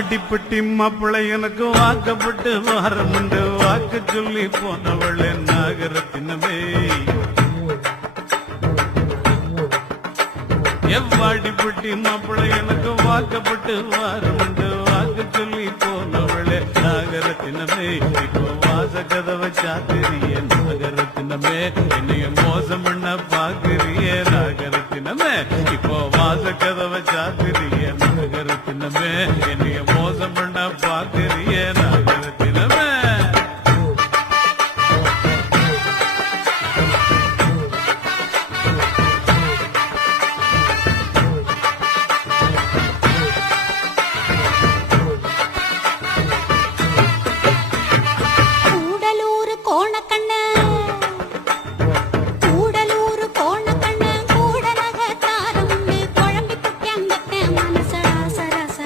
வாடிப்பட்டி மாப்பிள்ளை எனக்கு வாக்கப்பட்டு வாரமுண்டு வாக்கு சொல்லி போனவள் நாகரத்தினமே எவ்வாடிப்பட்டி மாப்பிள்ளை எனக்கு வாக்கப்பட்டு வாரமுண்டு வாக்கு சொல்லி போனவளே நாகரத்தினமே இப்போ வாச கதவை சாத்திரிய நாகரத்தினமே என்னைய மோசம் பண்ண பாக்குறிய நாகரத்தினமே இப்போ வாச கதவை சாத்திரிய நாகரத்தினமே என்னைய மோசம் பண்ண பாக்குறிய நாகரத்தினமே